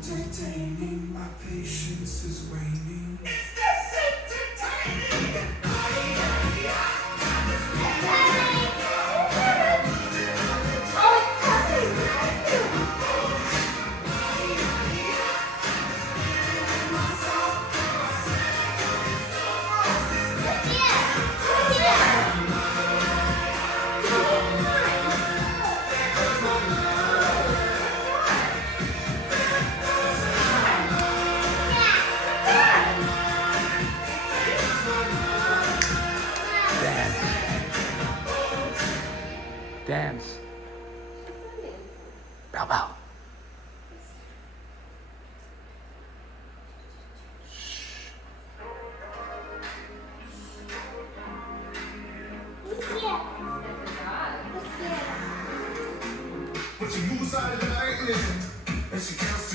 entertaining. My patience is waning. Dance. Bow bow. But she moves out of the night, listen, and she counts